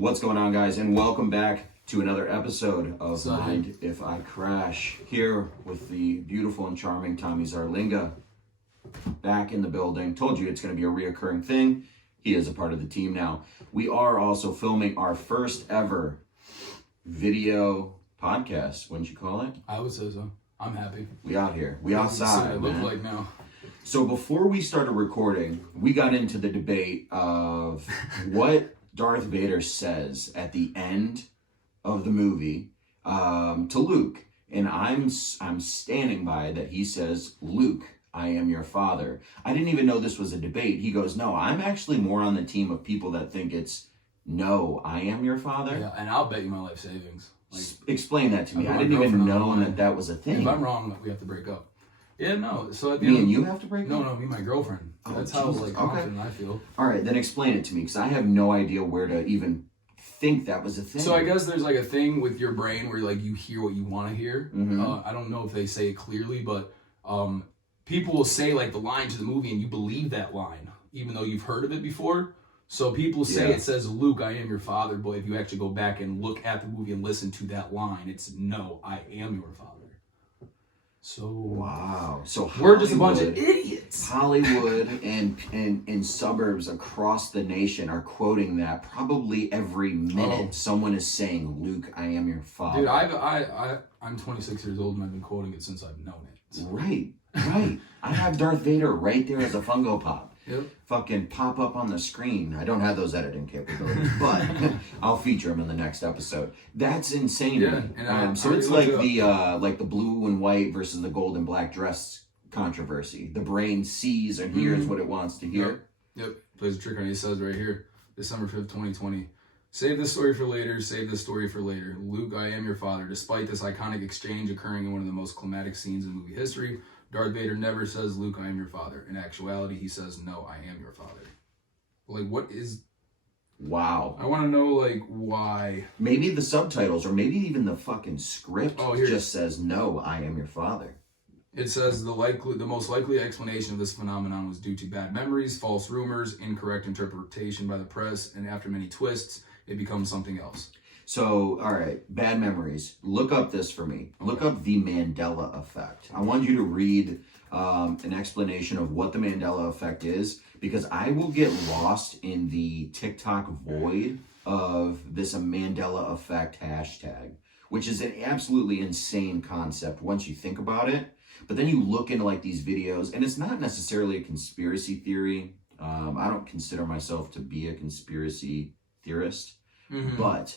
What's going on, guys? And welcome back to another episode of Mind If I Crash. Here with the beautiful and charming Tommy Zarlinga. Back in the building. Told you it's going to be a reoccurring thing. He is a part of the team now. We are also filming our first ever video podcast. Wouldn't you call it? I would say so. I'm happy. We out here. We outside, man. Look like now. So before we started recording, we got into the debate of what Darth Vader says at the end of the movie to Luke. And I'm standing by that he says, Luke, I am your father. I didn't even know this was a debate. He goes, no, I'm actually more on the team of people that think it's, no, I am your father. Yeah, and I'll bet you my life savings. Like, explain that to me. I didn't even know that was a thing. If I'm wrong, we have to break up. Yeah, no. So at the me and you have to break up? No, me and my girlfriend. That's how confident I feel. All right, then explain it to me, because I have no idea where to even think that was a thing. So I guess there's like a thing with your brain where like you hear what you want to hear. Mm-hmm. I don't know if they say it clearly, but people will say like the line to the movie and you believe that line, even though you've heard of it before. So people say it says, Luke, I am your father, but if you actually go back and look at the movie and listen to that line, it's, no, I am your father. So wow. So we're just a bunch of idiots. Hollywood and suburbs across the nation are quoting that probably every minute. Someone is saying, Luke, I am your father. Dude, I'm 26 years old and I've been quoting it since I've known it. Right. I have Darth Vader right there as a Funko Pop. Yep. Fucking pop up on the screen. I don't have those editing capabilities, but I'll feature them in the next episode. That's insane. Yeah, and so it's like the blue and white versus the gold and black dress controversy. The brain sees and hears what it wants to hear. Yep. Plays a trick on you. It says right here, December 5th, 2020. Save this story for later. Save this story for later. Luke, I am your father. Despite this iconic exchange occurring in one of the most climatic scenes in movie history, Darth Vader never says, Luke, I am your father. In actuality, he says, no, I am your father. Like, what is... Wow. I want to know, like, why. Maybe the subtitles, or maybe even the fucking script just says, no, I am your father. It says the most likely explanation of this phenomenon was due to bad memories, false rumors, incorrect interpretation by the press, and after many twists, it becomes something else. So, all right, bad memories. Look up this for me. Okay. Look up the Mandela effect. I want you to read an explanation of what the Mandela effect is, because I will get lost in the TikTok void of this Mandela effect hashtag, which is an absolutely insane concept once you think about it. But then you look into like these videos, and it's not necessarily a conspiracy theory. I don't consider myself to be a conspiracy theorist, but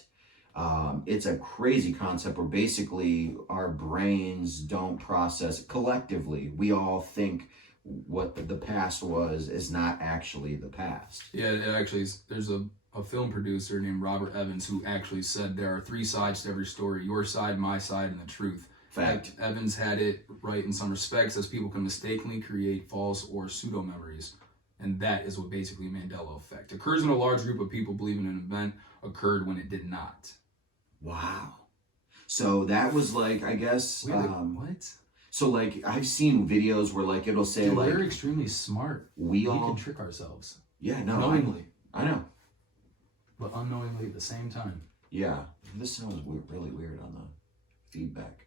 it's a crazy concept where basically our brains don't process collectively. We all think what the past was is not actually the past. Yeah, it actually is. There's a film producer named Robert Evans who actually said there are three sides to every story: your side, my side, and the truth. Fact. Evans had it right in some respects, as people can mistakenly create false or pseudo memories. And that is what basically Mandela effect occurs in a large group of people believing an event occurred when it did not. Wow. So that was like, I guess... Wait, what? So like, I've seen videos where like, it'll say, dude, like... we're extremely smart. We can trick ourselves. Yeah, no. Knowingly. I know. But unknowingly at the same time. Yeah. This sounds really weird on the feedback.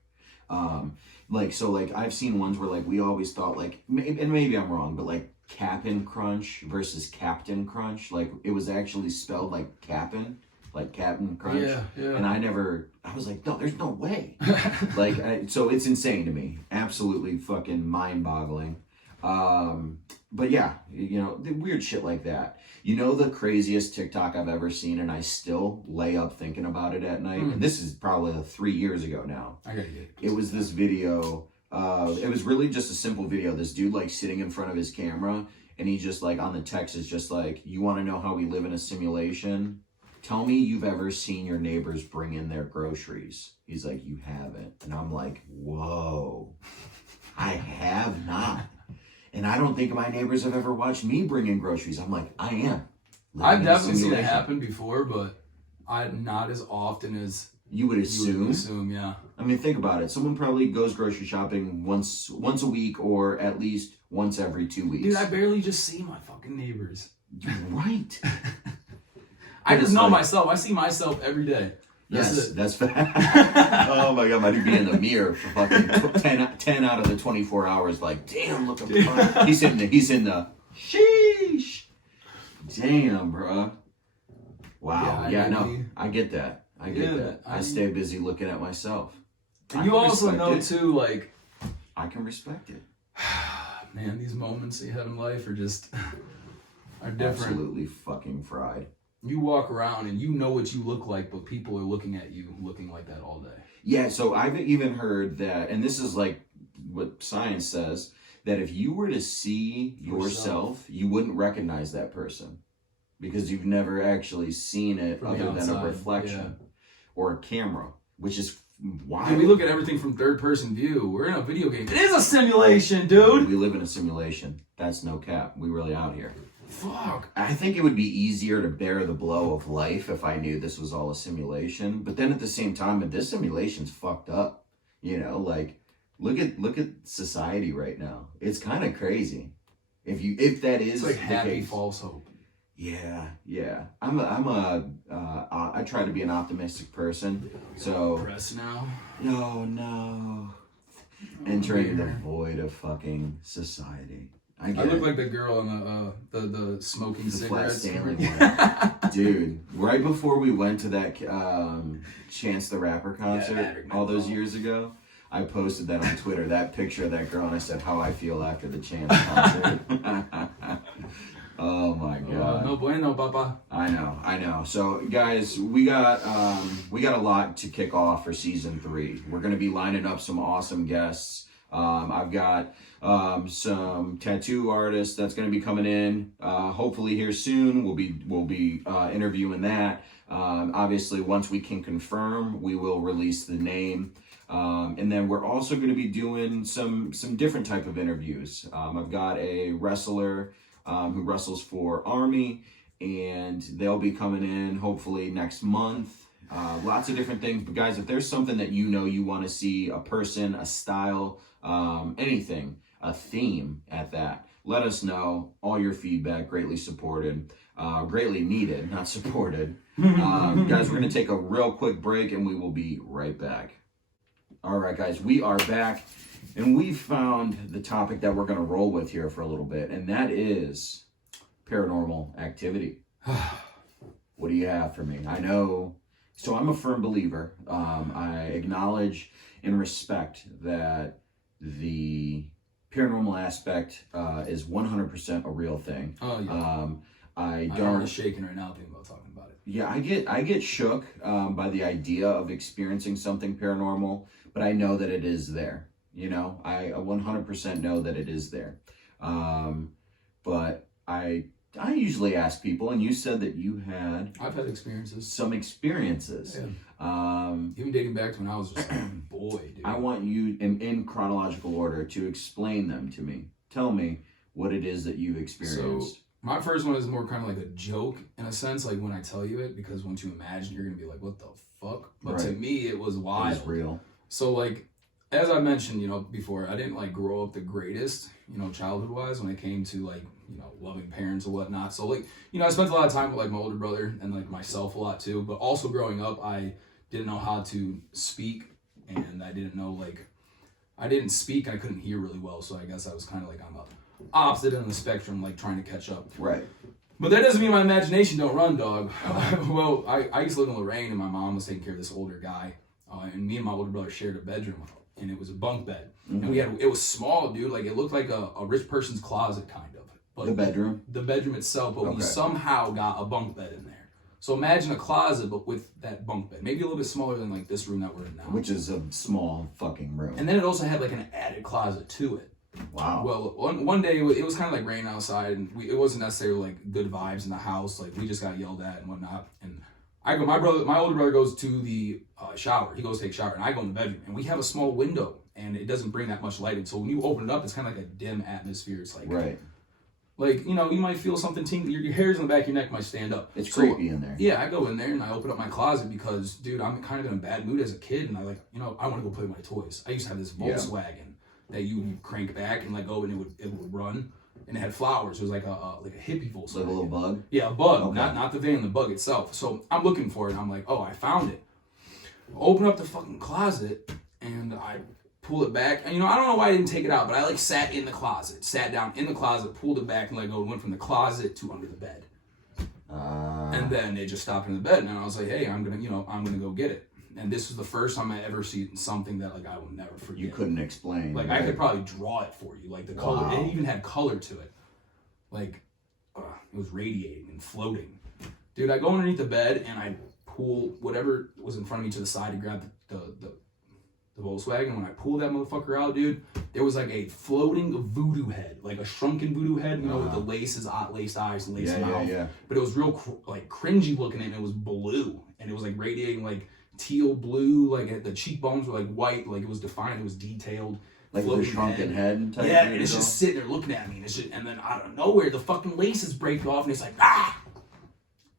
I've seen ones where like, we always thought like, and maybe I'm wrong, but like Cap'n Crunch versus Captain Crunch, like it was actually spelled like Cap'n. Like Captain Crunch. Yeah. And I was like, no, there's no way. So it's insane to me. Absolutely fucking mind-boggling. But yeah, the weird shit like that. The craziest TikTok I've ever seen, and I still lay up thinking about it at night. And this is probably 3 years ago now. I gotta get it. It was this video. It was really just a simple video. This dude like sitting in front of his camera, and he just like on the text is just like, you want to know how we live in a simulation? Tell me you've ever seen your neighbors bring in their groceries. He's like, you haven't. And I'm like, whoa, I have not. And I don't think my neighbors have ever watched me bring in groceries. I'm like, I am. I've definitely seen it happen before, but not as often as you would assume. You would assume, yeah. I mean, think about it. Someone probably goes grocery shopping once a week, or at least once every 2 weeks. Dude, I barely just see my fucking neighbors. Right. I just know myself. I see myself every day. That's fact. Oh my god, might be in the mirror for fucking 10 out of the 24 hours. Like, damn, look at he's in the sheesh. Damn, bro. Wow. Yeah, no, I get that. I get that. I stay busy looking at myself. And you also know too, like, I can respect it. Man, these moments you have in life are different. Absolutely fucking fried. You walk around and you know what you look like, but people are looking at you looking like that all day. Yeah, so I've even heard that, and this is like what science says, that if you were to see yourself, you wouldn't recognize that person because you've never actually seen it other than a reflection or a camera, which is why we look at everything from third-person view. We're in a video game. It is a simulation, dude. We live in a simulation. That's no cap. We really out here. Fuck. I think it would be easier to bear the blow of life if I knew this was all a simulation. But then at the same time, this simulation's fucked up. You know, like look at society right now. It's kind of crazy. If that is it's like happy case. False hope. Yeah. I try to be an optimistic person. So Press now. No. Entering the void of fucking society. I look like the girl in the smoking cigarettes. Dude, right before we went to that Chance the Rapper concert all those years ago, I posted that on Twitter, that picture of that girl, and I said how I feel after the Chance concert. Oh my god. No bueno, papa. I know. So guys, we got a lot to kick off for season 3. We're gonna be lining up some awesome guests. I've got some tattoo artists that's going to be coming in hopefully here soon. We'll be interviewing that. Obviously once we can confirm, we will release the name, and then we're also going to be doing some different type of interviews. I've got a wrestler who wrestles for Army, and they'll be coming in hopefully next month. Lots of different things, but guys, if there's something that you want to see, a person, a style, anything, a theme at that, let us know. All your feedback greatly supported, greatly needed, not supported. Guys, we're going to take a real quick break and we will be right back. All right, guys, we are back and we found the topic that we're going to roll with here for a little bit, and that is paranormal activity. What do you have for me? I know. So I'm a firm believer. I acknowledge and respect that the paranormal aspect is 100% a real thing. Oh yeah. I'm shaking right now thinking about talking about it. Yeah, I get shook by the idea of experiencing something paranormal, but I know that it is there. You know, I 100% know that it is there. But I usually ask people, and you said that you had... I've had experiences. Some experiences. Yeah. Even dating back to when I was just a boy, dude. I want you, in chronological order, to explain them to me. Tell me what it is that you've experienced. So, my first one is more kind of like a joke, in a sense, like when I tell you it, because once you imagine, you're going to be like, what the fuck? But to me, it was wild. It was real. So, like, as I mentioned, before, I didn't, like, grow up the greatest, childhood-wise when it came to, like, loving parents or whatnot. So, like, I spent a lot of time with, like, my older brother and, like, myself a lot, too. But also growing up, I didn't know how to speak, and I didn't know, like, I didn't speak and I couldn't hear really well. So I guess I was kind of like on the opposite end of the spectrum, like, trying to catch up. Right. But that doesn't mean my imagination don't run, dog. Well, I used to live in Lorraine, and my mom was taking care of this older guy. And me and my older brother shared a bedroom, and it was a bunk bed. Mm-hmm. And it was small, dude. Like, it looked like a rich person's closet, kind of. But the bedroom? The bedroom itself, but we somehow got a bunk bed in there. So imagine a closet, but with that bunk bed. Maybe a little bit smaller than, like, this room that we're in now. Which is a small fucking room. And then it also had, like, an added closet to it. Wow. Well, one day it was kind of like raining outside, and it wasn't necessarily, like, good vibes in the house. Like, we just got yelled at and whatnot. And my older brother goes to the shower. He goes to take a shower, and I go in the bedroom. And we have a small window, and it doesn't bring that much light in. So when you open it up, it's kind of like a dim atmosphere. It's like... Right. Like, you might feel something tingling. Your hairs on the back of your neck might stand up. It's creepy in there. Yeah, I go in there and I open up my closet because, dude, I'm kind of in a bad mood as a kid. And I I want to go play with my toys. I used to have this Volkswagen that you would crank back and let go and it would run. and it had flowers. It was like a hippie Volkswagen. Like a little bug? Yeah, a bug, Okay. not the van, the bug itself. So I'm looking for it, and I'm like, oh, I found it. Open up the fucking closet, and I pull it back. And, I don't know why I didn't take it out, but I, like, sat down in the closet, pulled it back, and, like, went from the closet to under the bed. And then it just stopped in the bed, and I was like, hey, I'm gonna go get it. And this was the first time I ever seen something that, like, I will never forget. You couldn't explain. Like, right? I could probably draw it for you. Like, the color, Wow. it even had color to it. Like, it was radiating and floating. Dude, I go underneath the bed, and I pull whatever was in front of me to the side to grab the Volkswagen. When I pulled that motherfucker out, dude, there was like a floating voodoo head, like a shrunken voodoo head, with the laced eyes and laced mouth. Yeah. But it was real cringy looking, and it was blue, and it was like radiating like teal blue, like the cheekbones were like white, like it was defined, it was detailed. Like the shrunken head type. Yeah, and it's just sitting there looking at me, and then out of nowhere, the fucking laces break off, and it's like, ah!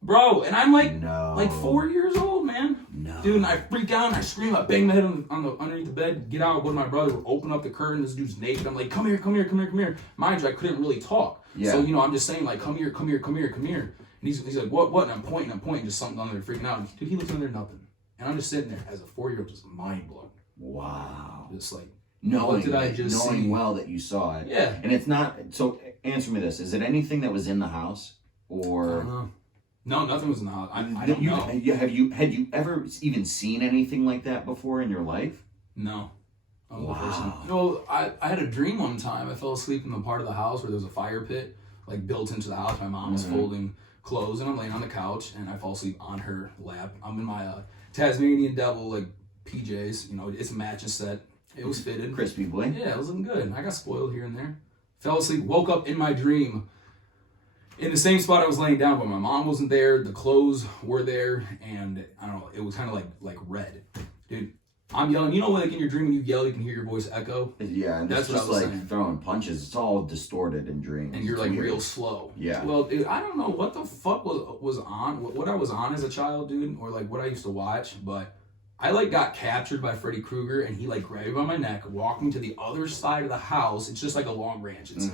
Bro, and I'm like 4 years old, man. No. Dude, and I freak out, and I scream, I bang my head underneath the bed, get out, go to my brother, open up the curtain, this dude's naked. I'm like, come here. Mind you, I couldn't really talk. Yeah. So, I'm just saying, like, come here. And he's like, what? And I'm pointing, just something under there, freaking out. And, dude, he looks under nothing. And I'm just sitting there as a 4-year-old, just mind blown. Wow. Just like, Knowing, what did I just see? well that you saw it. Yeah. And it's not, so answer me this, is it anything that was in the house? Or... No, nothing was in the house. I don't know. Had you ever even seen anything like that before in your life? No. Wow. I had a dream one time. I fell asleep in the part of the house where there was a fire pit, like built into the house. My mom was folding clothes, and I'm laying on the couch, and I fall asleep on her lap. I'm in my Tasmanian Devil like PJs. It's a matching set. It was fitted. Crispy boy. Yeah, it was looking good. I got spoiled here and there. Fell asleep, woke up in my dream in the same spot I was laying down, but my mom wasn't there. The clothes were there, and I don't know. It was kind of like red, dude. I'm yelling. When like in your dream when you yell, you can hear your voice echo. Yeah, and that's it's just like throwing punches. It's all distorted in dreams. And you're like real slow. Yeah. Well, dude, I don't know what the fuck was on, what I was on as a child, dude, or like what I used to watch, but I like got captured by Freddy Krueger, and he like grabbed me by my neck, walked me to the other side of the house. It's just like a long ranch. It's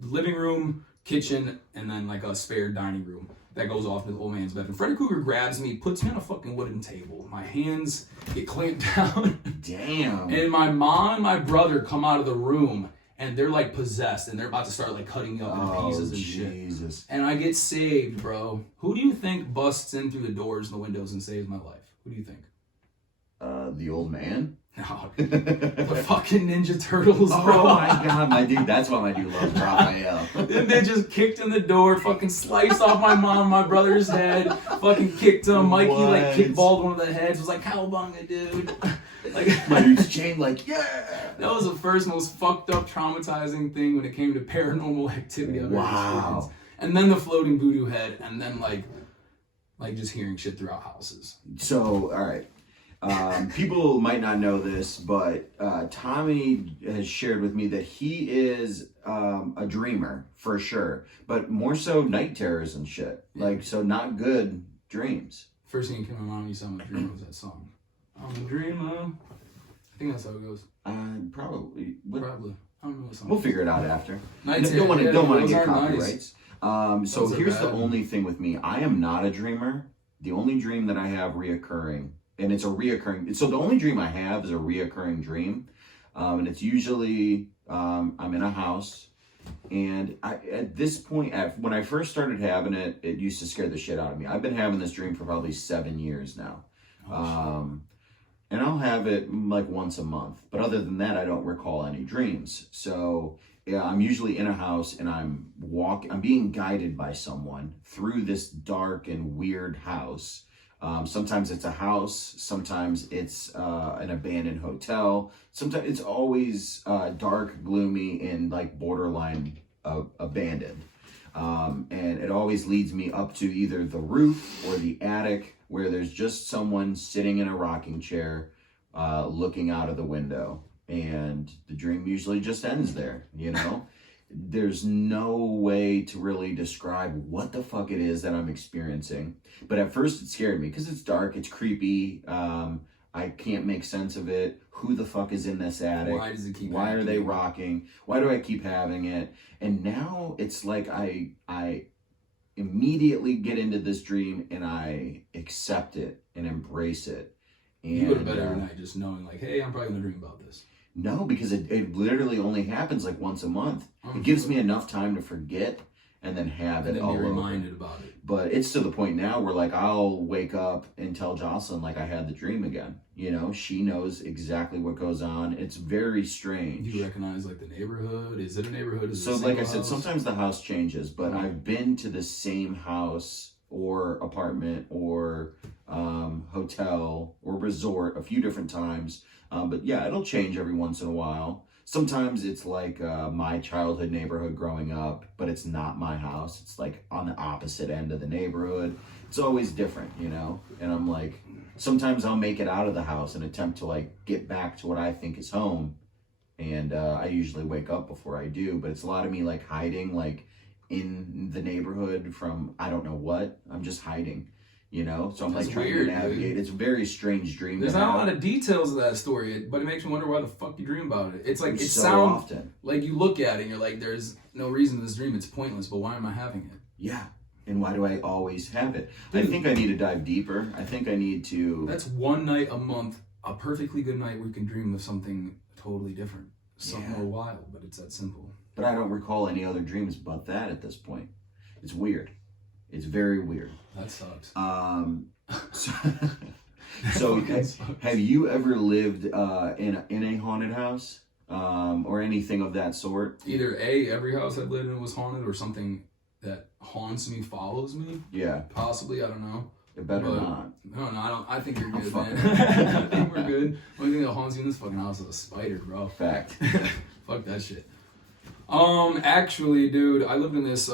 living room, kitchen, and then like a spare dining room that goes off to the old man's bedroom. Freddy Krueger grabs me, puts me on a fucking wooden table. My hands get clamped down. Damn. And my mom and my brother come out of the room, and they're like possessed, and they're about to start like cutting me up in pieces and Jesus. shit. And I get saved, bro. Who do you think busts in through the doors and the windows and saves my life? Who do you think? The old man? No, the fucking Ninja Turtles, bro. Oh my god, my dude, that's why my dude loves Raphael. Then they just kicked in the door, fucking sliced off my mom, my brother's head, fucking kicked him. Mikey like kickballed one of the heads, was like, cowabunga, dude. Like my dude's chained like, yeah. That was the first most fucked up, traumatizing thing when it came to paranormal activity I've ever experienced. And then the floating voodoo head, and then like just hearing shit throughout houses. So, all right. People might not know this, but Tommy has shared with me that he is a dreamer for sure, but more so night terrors and shit. Yeah. Like, so not good dreams. First thing that came to my mind when you said I'm a dreamer was that song. I'm a dreamer. I think that's how it goes. Probably. Probably. I don't know what song. We'll figure it out after. Night Don't want to get nice. copyrights. So here's the only thing with me. I am not a dreamer. The only dream that I have reoccurring, and it's a reoccurring. So the only dream I have is a reoccurring dream, and it's usually I'm in a house, and at this point, when I first started having it, it used to scare the shit out of me. I've been having this dream for probably 7 years now, and I'll have it like once a month. But other than that, I don't recall any dreams. So yeah, I'm usually in a house, and I'm being guided by someone through this dark and weird house. Sometimes it's a house, sometimes it's an abandoned hotel, sometimes it's always dark, gloomy, and like borderline abandoned. And it always leads me up to either the roof or the attic, where there's just someone sitting in a rocking chair looking out of the window. And the dream usually just ends there, There's no way to really describe what the fuck it is that I'm experiencing. But at first it scared me because it's dark, it's creepy. I can't make sense of it. Who the fuck is in this attic? Why does it keep Why are happening? they rocking? Why do I keep having it? And now it's like I immediately get into this dream and I accept it and embrace it. And You go to bed every night just knowing, like, hey, I'm probably gonna dream about this. no, because it literally only happens like once a month. It gives me enough time to forget and then have And it then all be over. reminded about it. But it's to the point now where like I'll wake up and tell Jocelyn like I had the dream again. You know, she knows exactly what goes on. It's very strange. Do you recognize like the neighborhood? Is it a neighborhood? Is So it a like I single said, house? sometimes the house changes, but Mhm. I've been to the same house or apartment or hotel or resort a few different times. But yeah, it'll change every once in a while. Sometimes it's like my childhood neighborhood growing up, but it's not my house. It's like on the opposite end of the neighborhood. It's always different, you know? And I'm like, sometimes I'll make it out of the house and attempt to like get back to what I think is home. And I usually wake up before I do, but it's a lot of me like hiding like in the neighborhood from I don't know what. I'm just hiding, you know? So I'm That's like trying weird, to navigate. dude. It's a very strange dream. There's to not a have. lot of details of that story, but it makes me wonder why the fuck you dream about it. It's like, it so sounds often. like you look at it and you're like, there's no reason to this dream. It's pointless, but why am I having it? Yeah. And why do I always have it? I Dude. think I need to dive deeper. I think I need to. That's one night a month, a perfectly good night where you can dream of something totally different. Something Yeah. more wild, but it's that simple. But I don't recall any other dreams but that at this point. It's weird. It's very weird. That sucks. So, That so fucking sucks. have you ever lived in a haunted house or anything of that sort? Either A, every house I've lived in was haunted, or something that haunts me follows me. Yeah, Possibly, I don't know. it better But- not. No, I don't. I think you're good, fucking- man. I think we're good. Only thing that haunts you in this fucking house is a spider, bro. Fact. Fuck that shit. Actually, dude, I lived in this.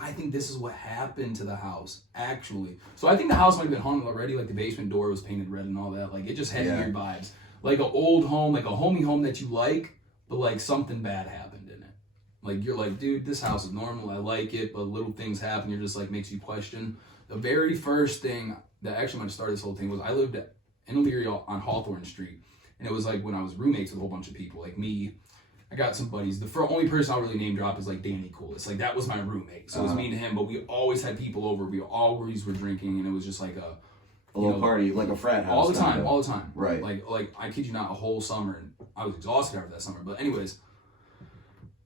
I think this is what happened to the house. Actually, so I think the house might have been haunted already. Like the basement door was painted red and all that. Like it just had Yeah. weird vibes. Like an old home, like a homey home that you like, but like something bad happened in it. Like you're like, dude, this house is normal. I like it, but little things happen. You're just like makes you question. The very first thing that actually might have started this whole thing was I lived in Elyria on Hawthorne Street. And it was like when I was roommates with a whole bunch of people, like me, I got some buddies. The only person I'll really name drop is like Danny Coolest. Like that was my roommate. So it was me and him, but we always had people over. We always were drinking, and it was just like a little party, like a frat house. all the kinda. time, all the time. Right. Like I kid you not, a whole summer, and I was exhausted after that summer. But anyways,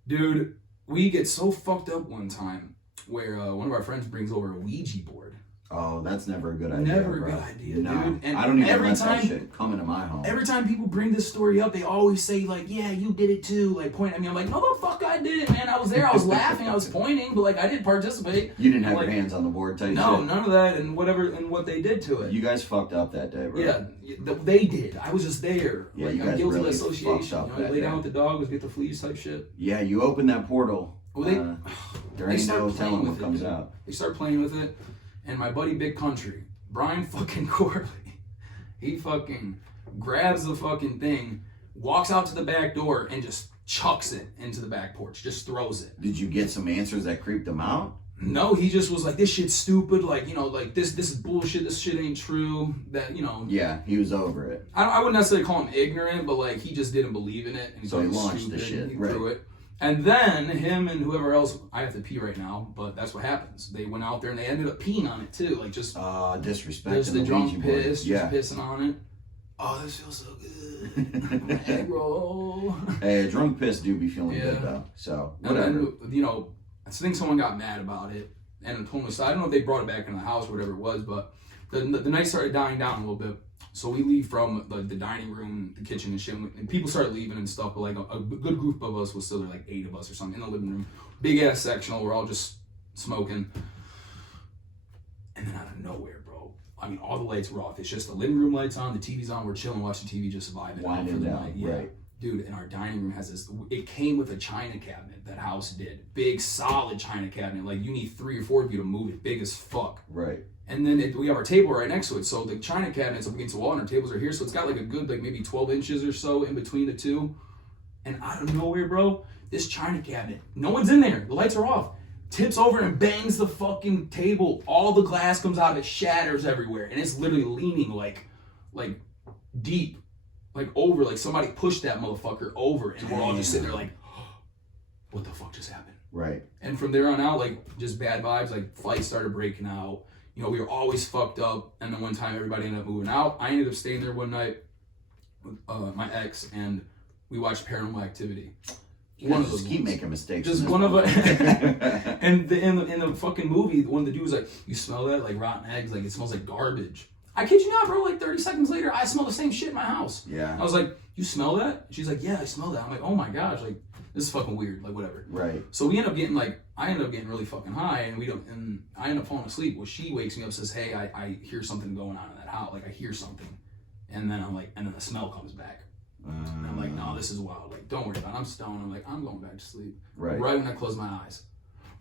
dude, we get so fucked up one time where one of our friends brings over a Ouija board. Oh, that's never a good idea. Never a bro. good idea, no. dude. And I don't even every let time- that shit come into my home. Every time people bring this story up, they always say like, "Yeah, you did it too." Like point at me. I'm like, "No, the fuck, I did it, man. I was there. I was laughing. I was pointing, but like I didn't participate." You didn't have like, your hands on the board type No, shit. none of that, and whatever, and what they did to it. You guys fucked up that day, bro. Yeah, they did. I was just there. Yeah, like, you I'm guys guilty really of association. fucked up You know, that lay day. down with the dog, was get the fleas type shit. Yeah, you opened that portal. Well, they there they ain't start no playing telling with what it, comes dude. out. They start playing with it, and my buddy Big Country, Brian fucking Corley, he fucking grabs the fucking thing, walks out to the back door, and just chucks it into the back porch. Just throws it. Did you get some answers that creeped them out? No, he just was like, "This shit's stupid. Like, you know, like this is bullshit. This shit ain't true." That, you know, Yeah, he was over it. I wouldn't necessarily call him ignorant, but like he just didn't believe in it, and So he thought it was launched the stupid, shit, He right. threw it, and then him and whoever else. I have to pee right now, but that's what happens. They went out there and they ended up peeing on it too, like just Disrespect. there's the drunk Ouija board. piss, Yeah. just pissing on it. Oh, this feels so good. Egg roll. Hey, a drunk piss do be feeling Yeah. good though. So And whatever. then, you know, I think someone got mad about it and told us. I don't know if they brought it back into the house or whatever it was, but the night started dying down a little bit. So we leave from the dining room, the kitchen and shit, and people started leaving and stuff. But like a good group of us was still there, like 8 of us or something, in the living room. Big ass sectional. We're all just smoking. And then out of nowhere, bro. I mean, all the lights were off. It's just the living room lights on, the TV's on. We're chilling, watching TV, just vibing out Winding for the down, night. Yeah. right. Dude, and our dining room has this. It came with a china cabinet. That house did. Big, solid china cabinet. Like you need 3 or 4 of you to move it. Big as fuck. Right. And then we have our table right next to it. So the china cabinet's up against the wall and our tables are here. So it's got like a good, like maybe 12 inches or so in between the two. And out of nowhere, bro, this china cabinet, no one's in there. The lights are off. tips over and bangs the fucking table. All the glass comes out, it shatters everywhere, and it's literally leaning like deep, like over, like somebody pushed that motherfucker over, and we're all just sitting there like, what the fuck just happened? Right. And from there on out, like, just bad vibes, like, fights started breaking out. You know, we were always fucked up, and then one time everybody ended up moving out. I ended up staying there one night with my ex, and we watched Paranormal Activity. One of those keep making mistakes. Just one of them. And in the fucking movie, one of the dudes was like, you smell that? Like rotten eggs, like it smells like garbage. I kid you not, bro, like 30 seconds later, I smell the same shit in my house. Yeah. I was like, you smell that? She's like, yeah, I smell that. I'm like, oh my gosh, like, this is fucking weird, like whatever. Right. So we end up getting like, I end up getting really fucking high, and I end up falling asleep. Well, she wakes me up and says, hey, I hear something going on in that house. Like I hear something. And then I'm like, and then the smell comes back. And I'm like, no, this is wild. Like, don't worry about it. I'm stoned. I'm like, I'm going back to sleep. Right. Right when I close my eyes.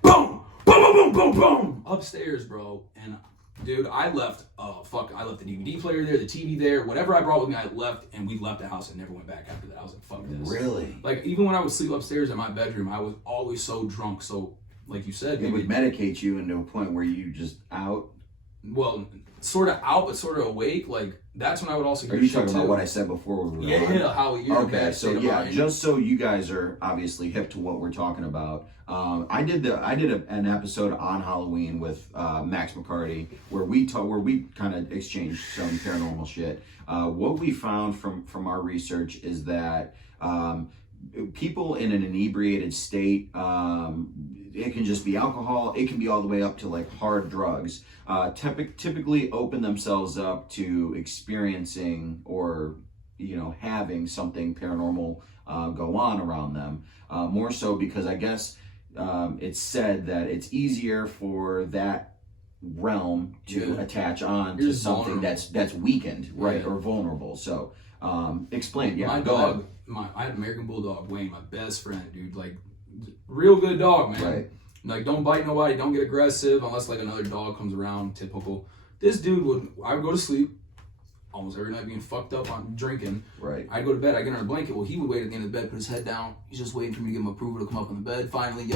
Boom! Boom, boom, boom, boom, boom! Upstairs, bro. And dude, I left the DVD player there, the TV there, whatever I brought with me, I left, and we left the house and never went back after that. I was like, fuck this. Really? Like, even when I would sleep upstairs in my bedroom, I was always so drunk. So, like you said, it would medicate you into a point where you just out. Well, sort of out, but sort of awake. Like, that's when I would also hear. Are you talking about what I said before we were on? Yeah, how you're okay. So yeah, just so you guys are obviously hip to what we're talking about. I did an episode on Halloween with Max McCarty where we kind of exchanged some paranormal shit. What we found from our research is that people in an inebriated state, it can just be alcohol, it can be all the way up to like hard drugs, typically open themselves up to experiencing or having something paranormal go on around them, more so because I guess it's said that it's easier for that realm to attach on to something that's weakened, right, or vulnerable. So explain. Yeah, my go dog ahead. I had an American Bulldog, Wayne, my best friend, dude. Like, real good dog, man. Right. Like, don't bite nobody, don't get aggressive unless like another dog comes around. Typical. This dude I would go to sleep almost every night being fucked up on drinking. Right. I'd go to bed, I'd get under a blanket. Well, he would wait at the end of the bed, put his head down. He's just waiting for me to give him approval to come up on the bed. Finally,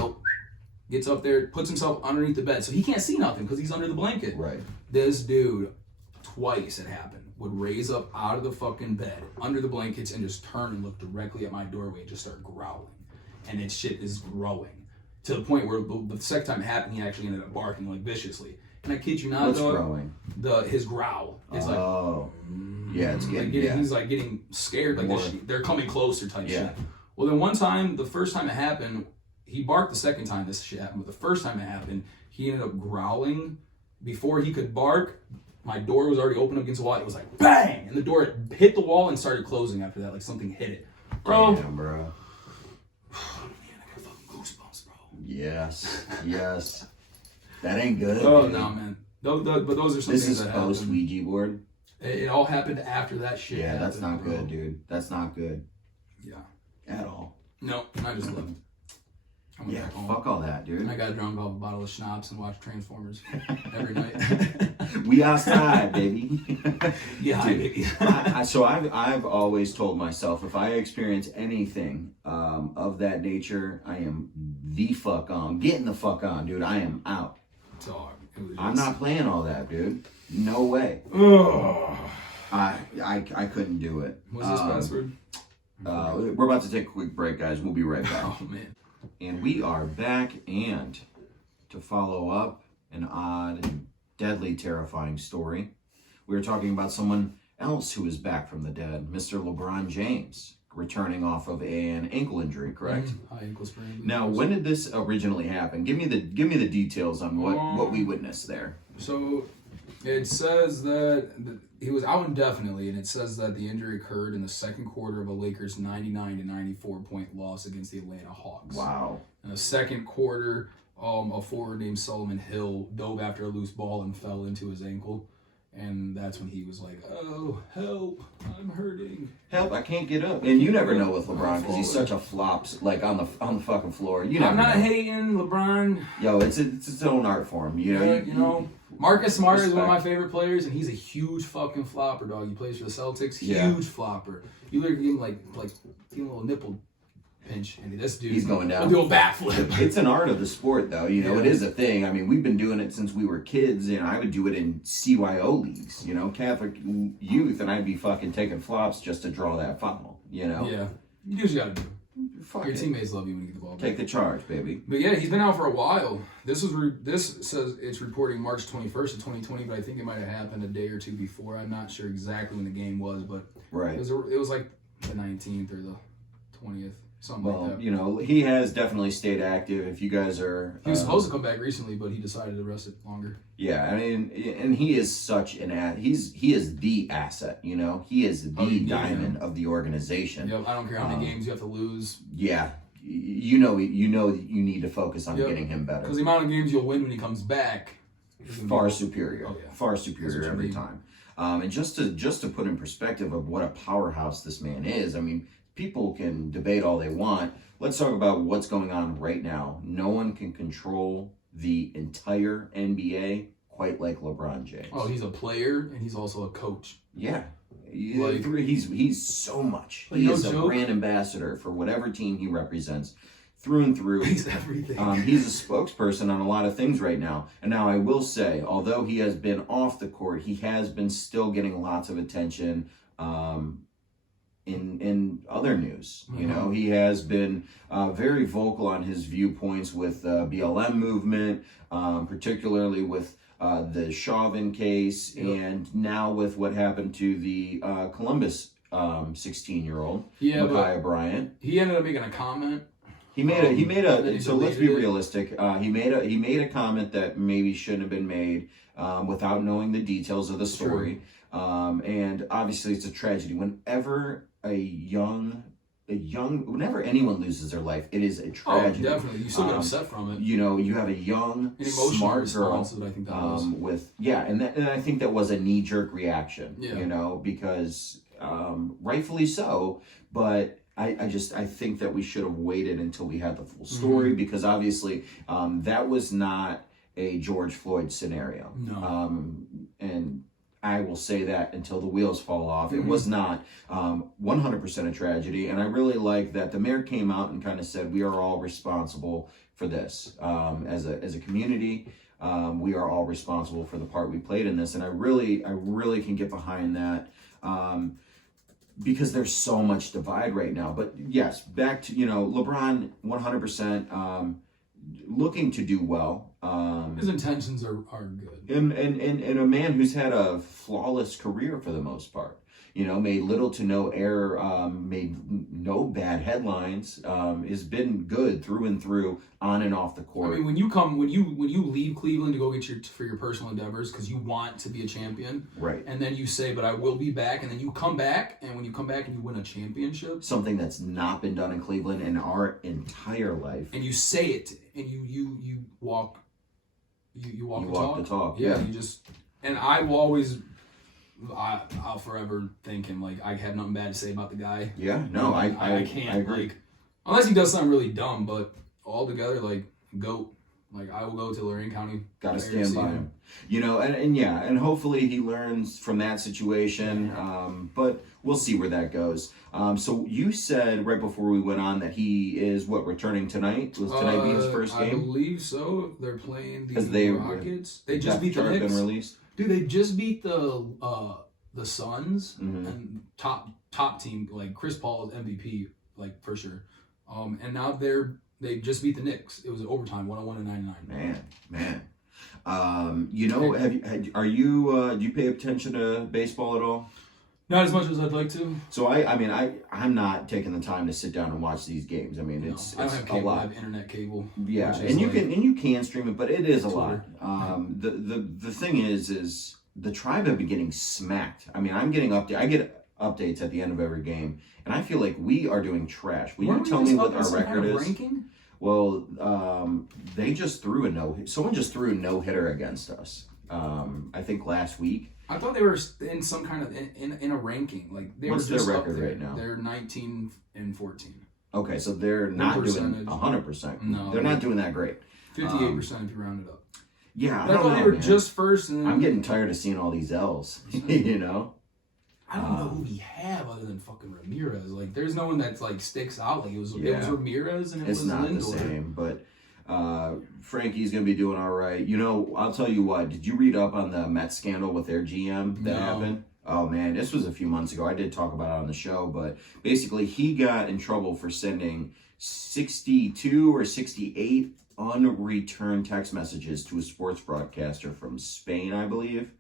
gets up there, puts himself underneath the bed. So he can't see nothing because he's under the blanket. Right. This dude, twice it happened, would raise up out of the fucking bed, under the blankets, and just turn and look directly at my doorway and just start growling. And that shit is growing. To the point where the second time it happened, he actually ended up barking like viciously. And I kid you not, what's growing? His growl. It's yeah, it's getting, he's like getting scared, like they're coming closer type shit. Well, then one time, the first time it happened, he barked the second time this shit happened, but the first time it happened, he ended up growling. Before he could bark, my door was already open against the wall. It was like bang, and the door hit the wall and started closing after that, like something hit it. Bro. Damn, bro. Man, I got fucking goosebumps, bro. Yes. That ain't good. Oh no, man. But those are some this things is that post happened. Ouija board. It all happened after that shit. Yeah, happened, that's not bro. good, dude. That's not good. Yeah. At all. No, I just left. Yeah, fuck all that, dude. And I got drunk off a bottle of schnapps and watched Transformers every night. We outside, baby. Yeah, dude, baby. So I've always told myself if I experience anything of that nature, I am the fuck on. Getting the fuck on, dude. I am out. Dog. I'm not playing all that, dude. No way. I couldn't do it. What's this password? We're about to take a quick break, guys. We'll be right back. Oh, man. And we are back, and to follow up an odd and deadly terrifying story, we were talking about someone else who is back from the dead, Mr. LeBron James, returning off of an ankle injury, correct? High ankle sprain. Now, when did this originally happen? Give me the details on what we witnessed there. So it says that he was out indefinitely, and it says that the injury occurred in the second quarter of a Lakers 99-94 point loss against the Atlanta Hawks. Wow. In the second quarter, a forward named Solomon Hill dove after a loose ball and fell into his ankle. And that's when he was like, oh, help, I'm hurting. Help, I can't get up. And you never know with LeBron because he's such a flops, like on the fucking floor. You never I'm not know. hating LeBron. Yo, it's its own art form. You know, Marcus Smart is one of my favorite players, and he's a huge fucking flopper, dog. He plays for the Celtics, huge flopper. You literally give him like give him a little nipple pinch, and this dude He's going down. will do a backflip. It's an art of the sport, though. You know, Yeah. it is a thing. I mean, we've been doing it since we were kids, and I would do it in CYO leagues, you know, Catholic youth, and I'd be fucking taking flops just to draw that foul, you know? Yeah, you do what you gotta do. Fuck Your it. teammates love you when you get the ball back. Take the charge, baby. But yeah, he's been out for a while. This says it's reporting March 21st of 2020, but I think it might have happened a day or two before. I'm not sure exactly when the game was, but Right. it was like the 19th or the 20th, something Well, like that. you know, he has definitely stayed active. If you guys are... He was supposed to come back recently, but he decided to rest it longer. Yeah, I mean, and he is such an he is the asset, you know? He is the diamond of the organization. Yep, I don't care how many games you have to lose. Yeah. You know that you need to focus on getting him better. Because the amount of games you'll win when he comes back is Far superior. Oh, yeah. Far superior every mean. time. And just to put in perspective of what a powerhouse this man is, I mean, people can debate all they want. Let's talk about what's going on right now. No one can control the entire NBA quite like LeBron James. Oh, he's a player and he's also a coach. Yeah. Like- He's so much. Like, He no is a joke. brand ambassador for whatever team he represents through and through. He's everything. He's a spokesperson on a lot of things right now. And now I will say, although he has been off the court, he has been still getting lots of attention in other news. You know, he has been very vocal on his viewpoints with BLM movement, particularly with the Chauvin case, and now with what happened to the Columbus 16-year-old, Micaiah Bryant. He ended up making a comment. He made a. So let's be deleted it. realistic. He made a comment that maybe shouldn't have been made without knowing the details of the story. And obviously, it's a tragedy. Whenever whenever anyone loses their life, it is a tragedy. Oh, definitely. You still get upset from it. You know, you have a young, An emotional smart girl. response that I think that was. And I think that was a knee-jerk reaction. Yeah. You know, because rightfully so, but. I think that we should have waited until we had the full story because obviously that was not a George Floyd scenario. No. And I will say that until the wheels fall off. It was not 100% a tragedy. And I really like that the mayor came out and kind of said, we are all responsible for this. As a community, we are all responsible for the part we played in this. And I really can get behind that. Because there's so much divide right now. But yes, back to, LeBron 100% looking to do well. His intentions are good. And a man who's had a flawless career for the most part. Made little to no error, made no bad headlines, has been good through and through, on and off the court. I mean, when you leave Cleveland to go get for your personal endeavors because you want to be a champion, right? And then you say, "But I will be back," and then you come back, and when you come back and you win a championship, something that's not been done in Cleveland in our entire life, and you say it, and you walk the talk. Yeah, you just, and I will always. I'll forever think him like I have nothing bad to say about the guy. Yeah, no, I can't. I agree. Like, unless he does something really dumb, but altogether, like GOAT. Like I will go to Lorain County. Gotta stand by him. And hopefully he learns from that situation. But we'll see where that goes. So you said right before we went on that he is returning tonight? Was tonight be his first game? I believe so. They're playing the Rockets. They just beat the Knicks. Been released? Dude, they just beat the Suns Mm-hmm. and top team, like Chris Paul is MVP, like for sure. And now they just beat the Knicks. It was overtime, 101-99. Man. Do you pay attention to baseball at all? Not as much as I'd like to. So I'm not taking the time to sit down and watch these games. I mean, it's I don't have cable. a lot. I have internet cable. Yeah, and you can stream it, but it is a lot. The thing is the Tribe have been getting smacked. I mean, I get updates at the end of every game, and I feel like we are doing trash. Will you tell me what our record is? Ranking? Well, someone just threw a no-hitter against us. I think last week. I thought they were in some kind of in a ranking. Like they What's were just their up record there. right now? They're 19-14. Okay, so they're not doing 100%. No, they're not doing that great. 58% if you round it up. Yeah, I thought they were just first. And I'm getting tired of seeing all these L's. I don't know who we have other than fucking Ramirez. Like, there's no one that's like sticks out. Like, it was Ramirez and it's was not Lindor. The same, but Frankie's gonna be doing all right. You know, I'll tell you what. Did you read up on the Mets scandal with their GM that happened? Oh man, this was a few months ago. I did talk about it on the show, but basically he got in trouble for sending 62 or 68 unreturned text messages to a sports broadcaster from Spain, I believe.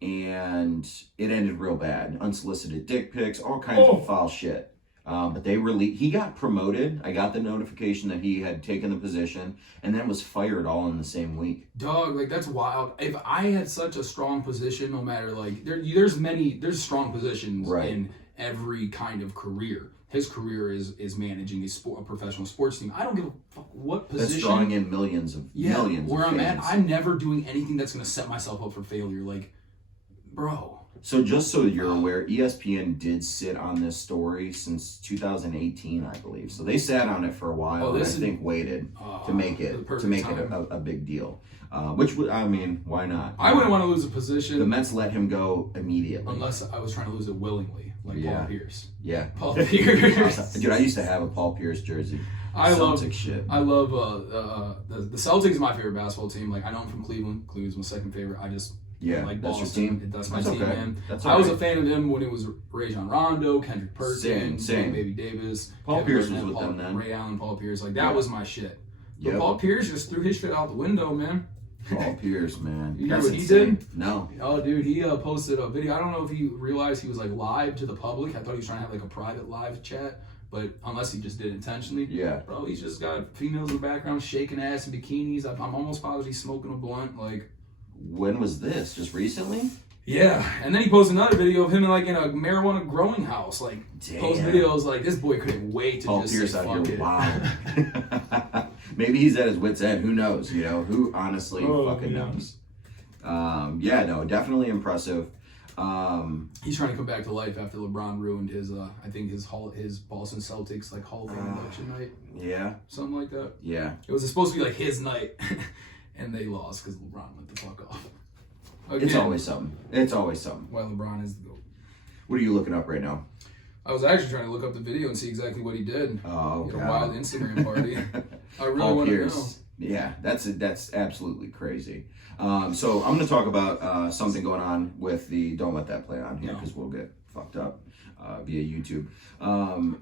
And it ended real bad. Unsolicited dick pics, all kinds of foul shit. But he got promoted. I got the notification that he had taken the position and then was fired all in the same week. Dog, like, that's wild. If I had such a strong position, no matter, like, there's strong positions in every kind of career. His career is managing a professional sports team. I don't give a fuck what position. That's drawing in millions. Where of I'm fans. at, I'm never doing anything that's going to set myself up for failure. Like, bro. So just so you're aware, ESPN did sit on this story since 2018, I believe. So they sat on it for a while, and I think waited to make it a big deal. Which would, I mean, why not? I wouldn't want to lose a position. The Mets let him go immediately, unless I was trying to lose it willingly, like Paul Pierce. Yeah, Paul Pierce. Dude, I used to have a Paul Pierce jersey. I love the Celtics. Is my favorite basketball team. Like, I know I'm from Cleveland. Cleveland's my second favorite. I just. Like that's Boston. your team. That's my team, man. I was a fan of them when it was Rajon Rondo, Kendrick Perkins, Baby Davis, Paul Pierce was with them then. Ray Allen, Paul Pierce. Like, that was my shit. But Paul Pierce just threw his shit out the window, man. Paul Pierce, man. You know what he did? No. Oh, dude, he posted a video. I don't know if he realized he was like live to the public. I thought he was trying to have like a private live chat. But unless he just did it intentionally. Yeah. Bro, he's just got females in the background shaking ass in bikinis. I'm almost positive he's smoking a blunt. Like, when was this? Just recently? Yeah, and then he posted another video of him in a marijuana growing house. Like, post videos like, this boy couldn't wait to Paul just Pierce say, out fuck here, it. wow. Maybe he's at his wit's end. Who knows? You know, who honestly fucking knows? Definitely impressive. He's trying to come back to life after LeBron ruined his Boston Celtics like Hall of Fame induction night. Yeah, something like that. Yeah, it was supposed to be like his night, and they lost because LeBron went the fuck off. Again, it's always something. Why LeBron is the GOAT. What are you looking up right now? I was actually trying to look up the video and see exactly what he did. Oh, God. A wild Instagram party. I really want to know. Yeah, that's absolutely crazy. So I'm going to talk about something going on with the. Don't let that play on here because we'll get fucked up via YouTube.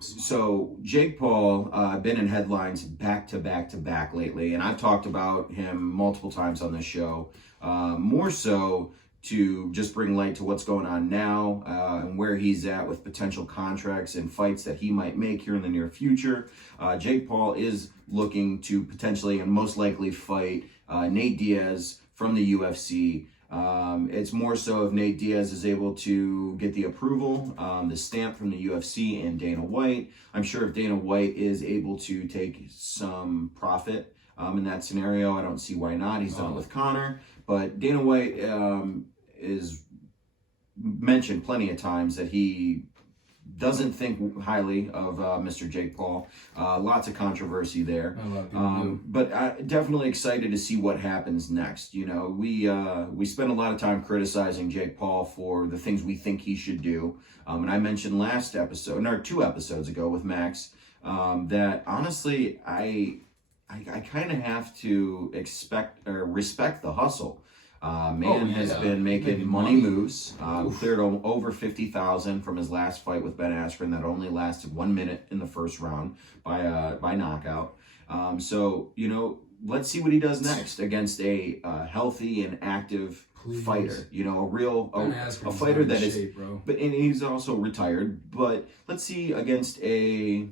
So Jake Paul, been in headlines back to back lately, and I've talked about him multiple times on this show. More so to just bring light to what's going on now and where he's at with potential contracts and fights that he might make here in the near future. Jake Paul is looking to potentially and most likely fight Nate Diaz from the UFC. It's more so if Nate Diaz is able to get the approval, the stamp from the UFC and Dana White. I'm sure if Dana White is able to take some profit in that scenario, I don't see why not. He's done it with Conor. But Dana White is mentioned plenty of times that he doesn't think highly of Mr. Jake Paul. Lots of controversy there. But I'm definitely excited to see what happens next. You know, we spend a lot of time criticizing Jake Paul for the things we think he should do. And I mentioned last episode, or 2 episodes ago with Max, that honestly, I kind of have to respect the hustle. Has been making money moves. Cleared over 50,000 from his last fight with Ben Askren that only lasted 1 minute in the first round by knockout. So you know, let's see what he does next against a healthy and active fighter. You know, a fighter that is, but and he's also retired. But let's see against a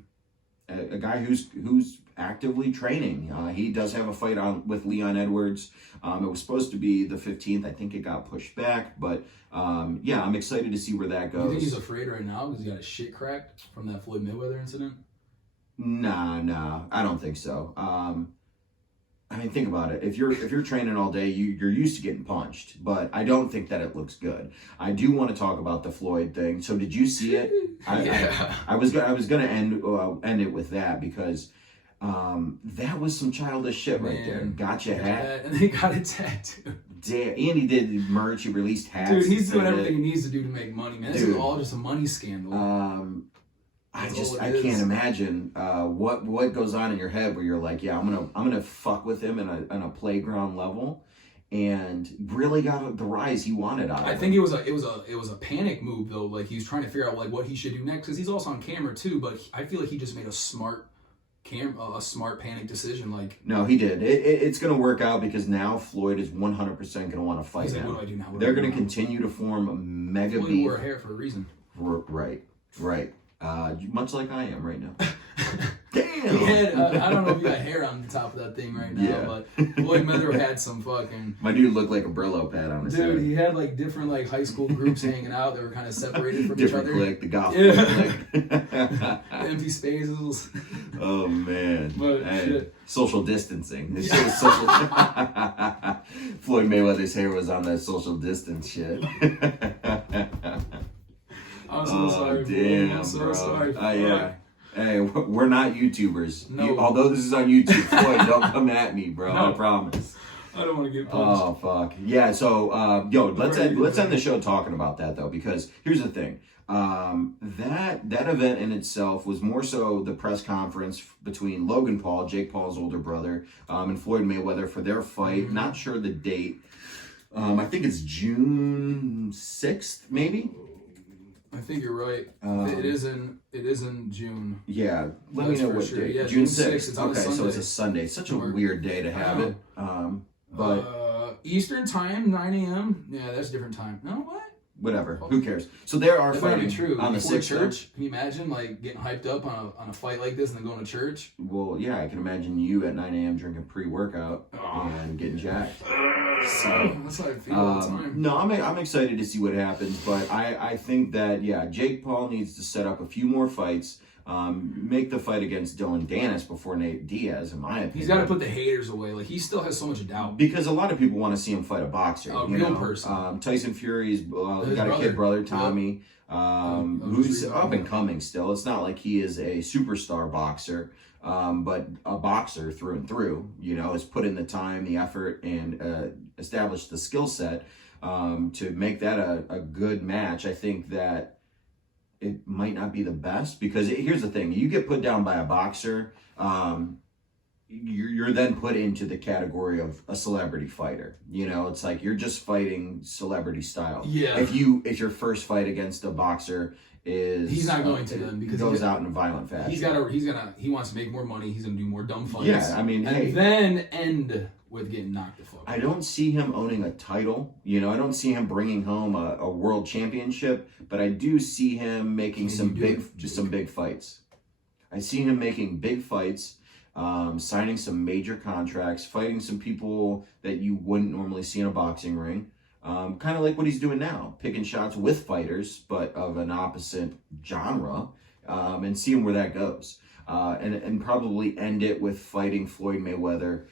guy who's actively training. He does have a fight on with Leon Edwards. It was supposed to be the 15th. I think it got pushed back, but I'm excited to see where that goes. You think he's afraid right now because he got his shit cracked from that Floyd Mayweather incident? Nah, I don't think so. I mean, think about it. If you're training all day, you're used to getting punched, but I don't think that it looks good. I do want to talk about the Floyd thing. So did you see it? I was gonna end it with that because that was some childish shit right there. Gotcha hat, and they got it tattooed. damn. And he did merch. He released hats. Dude, he's and doing said everything it. he needs to do to make money, man. This Dude. is all just a money scandal. I That's all it I is. can't imagine what goes on in your head where you're like, yeah, I'm gonna fuck with him on a playground level, and really got the rise he wanted out of I him. think it was a panic move though. Like he was trying to figure out like what he should do next because he's also on camera too. But I feel like he just made a smart panic decision. Like No, he did. It's going to work out because now Floyd is 100% going to want to fight he's like, him. what do I do now? They're going to continue to form a mega Floyd beef. wore hair for a reason. Right. Much like I am right now. Damn. He had, I don't know if you got hair on the top of that thing right now, Yeah. but Floyd Mayweather had some fucking. My dude looked like a Brillo pad on his Dude, head. he had like different like high school groups hanging out that were kind of separated from Different each other. clique, the golf Yeah. clique. Empty spaces. Oh man. But shit. Social distancing. This shit was social. Floyd Mayweather's hair was on that social distance shit. I'm so sorry. Damn, Floyd. I'm so bro. sorry. Yeah. Hey, we're not YouTubers. No. Although this is on YouTube, Floyd, don't come at me, bro. No. I promise. I don't want to get punched. Oh fuck. Yeah. So, let's end the show talking about that though, because here's the thing. That event in itself was more so the press conference between Logan Paul, Jake Paul's older brother, and Floyd Mayweather for their fight. Mm-hmm. Not sure the date. I think it's June 6th, maybe. I think you're right. It is in June. Yeah, let That's me know for what sure. day. Yeah, June June 6th. 6th, it's on a Okay, so it's Sunday. a Sunday. Such a Or- weird day to have it. But Eastern time, 9 a.m. Yeah, that's a different time. No, what? whatever. Who cares? So there are That might be fighting true. on the Before 6th. church, can you imagine like getting hyped up on a fight like this and then going to church? Well, yeah, I can imagine you at 9 a.m. drinking pre-workout and getting jacked. So, That's how I feel all the time. no, I'm excited to see what happens, but I think that, yeah, Jake Paul needs to set up a few more fights, make the fight against Dylan Dennis before Nate Diaz, in my opinion. He's got to put the haters away. Like he still has so much doubt. Because a lot of people want to see him fight a boxer. A you real know? person. Tyson Fury's His got a kid brother, Tommy, who's really up and coming still. It's not like he is a superstar boxer, but a boxer through and through. You know, has put in the time, the effort, and established the skill set to make that a good match. I think that it might not be the best because here's the thing: you get put down by a boxer. You're then put into the category of a celebrity fighter. You know, it's like you're just fighting celebrity style. Yeah. If your first fight against a boxer is He's not going to then because goes out in a violent fashion. He wants to make more money. He's gonna do more dumb fights. Yeah, I mean, and hey, then end with getting knocked the fuck out. I don't see him owning a title. You know, I don't see him bringing home a world championship, but I do see him making Can some you do big it, Jake? some big fights. I see him making big fights. Signing some major contracts, fighting some people that you wouldn't normally see in a boxing ring. Kind of like what he's doing now, picking shots with fighters, but of an opposite genre, and seeing where that goes. And probably end it with fighting Floyd Mayweather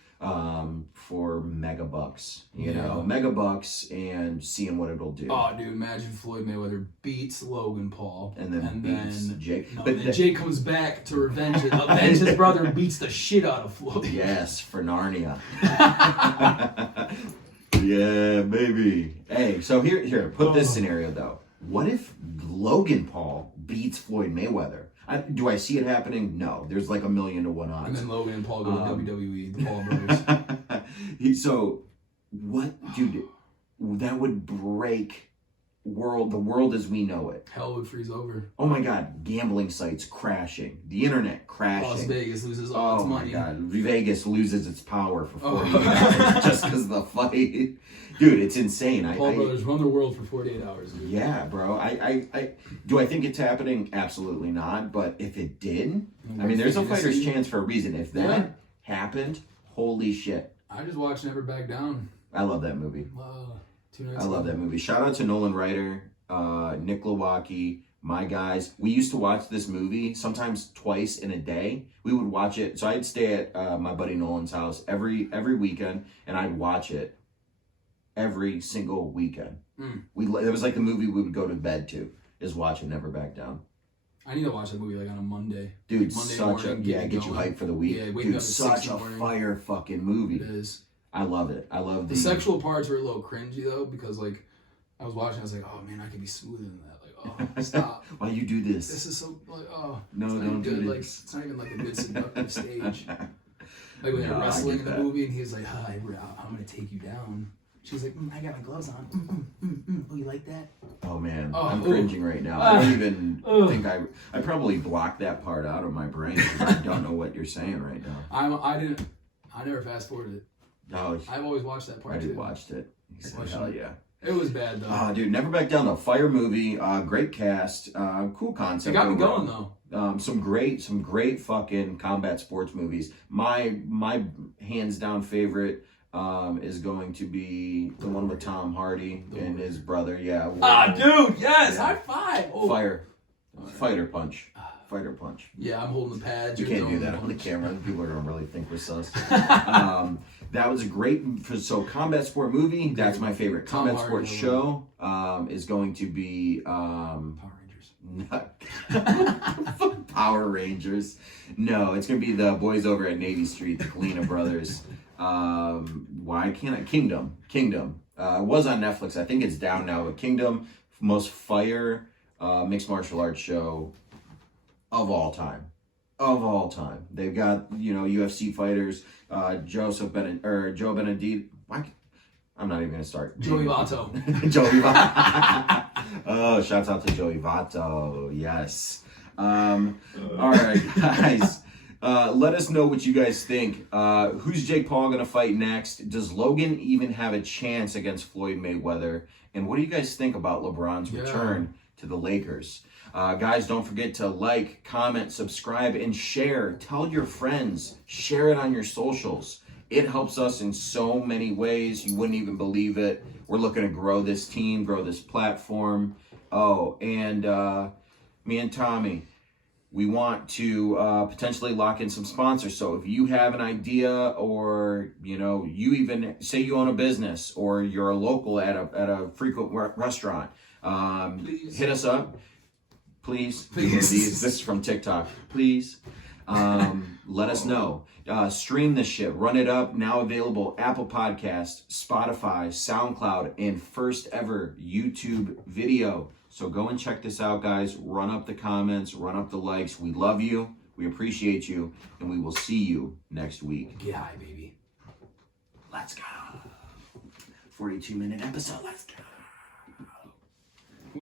for mega bucks, mega bucks, and seeing what it'll do. Oh, dude, imagine Floyd Mayweather beats Logan Paul. And then beats Jake. No, But then Jake comes back to avenge his brother and beats the shit out of Floyd. Yes, for Narnia. Yeah, baby. Hey, so here, put this scenario though. What if Logan Paul beats Floyd Mayweather? Do I see it happening? No. There's like 1,000,000 to 1 odds. And then Logan and Paul go to WWE, the Paul brothers. So, what, dude? That would break the world as we know it. Hell would freeze over. Oh my God, gambling sites crashing, the internet crashing. Las Vegas loses all its money. Oh my God, Vegas loses its power for 48 hours just because of the fight. Dude, it's insane. Paul brothers run the world for 48 hours. Dude. Yeah, bro. Do I think it's happening? Absolutely not. But if it did, I mean, there's a fighter's chance for a reason. If that happened, holy shit. I just watched Never Back Down. I love that movie. 2 nights I love that movie. Shout out to Nolan Ryder, Nick Lowacki, my guys. We used to watch this movie sometimes twice in a day. We would watch it. So I'd stay at my buddy Nolan's house every weekend, and I'd watch it every single weekend. It was like the movie we would go to bed to, is watching Never Back Down. I need to watch that movie like on a Monday. Dude, Monday such morning, get you hyped for the week. Yeah, wake Dude, up at such 6 in a the morning. fire fucking movie. It is. I love it. I love The sexual parts were a little cringy though, because like I was watching, I was like, oh man, I could be smoother than that. Like, oh, stop. Why you do this? This is so like, oh no, it's not don't good. do Like this. it's not even like a good seductive stage. Like when No, they're I wrestling get in the that. movie, and he's like, I'm gonna take you down. She's like, I got my gloves on. Oh, you like that? Oh man, Oh, I'm ooh. cringing right now. I don't even think I probably blocked that part out of my brain because I don't know what you're saying right now. I never fast forwarded it. Oh, I've always watched that part I too. just watched it. He said, hell yeah. It was bad though. Oh, dude, Never Back Down, the fire movie. Great cast. Cool concept. It got me overall. going though. Some great fucking combat sports movies. My hands down favorite is going to be the one with Tom Hardy and his brother. Yeah. Dude, yes, Yeah. high five. Oh. Fighter punch. Fighter punch. Yeah, I'm holding the pads. You you're can't do throwing that on the punch. camera. People are gonna really think we're sus. That was a great. So combat sport movie. That's my favorite. Tom Combat Hardy, sport show is going to be Power Rangers. not Power Rangers. No, it's gonna be the boys over at Navy Street, the Kalina brothers. Why can't I? Kingdom. It was on Netflix. I think it's down now. But Kingdom, most fire mixed martial arts show of all time. They've got, UFC fighters, Joe Benedict. I'm not even gonna start. Joey Votto. Joey Votto. Oh, shouts out to Joey Votto. Yes. All right, guys. Let us know what you guys think. Who's Jake Paul gonna fight next? Does Logan even have a chance against Floyd Mayweather? And what do you guys think about LeBron's return to the Lakers? Guys, don't forget to like, comment, subscribe, and share. Tell your friends. Share it on your socials. It helps us in so many ways. You wouldn't even believe it. We're looking to grow this team, grow this platform. Oh, and me and Tommy, we want to potentially lock in some sponsors. So if you have an idea, or you even say you own a business, or you're a local at a frequent restaurant, hit us up. Please. This is from TikTok. Please. Let us know. Stream this shit. Run it up. Now available Apple Podcast, Spotify, SoundCloud, and first ever YouTube video. So go and check this out, guys. Run up the comments. Run up the likes. We love you. We appreciate you. And we will see you next week. Get high, baby. Let's go. 42-minute episode. Let's go.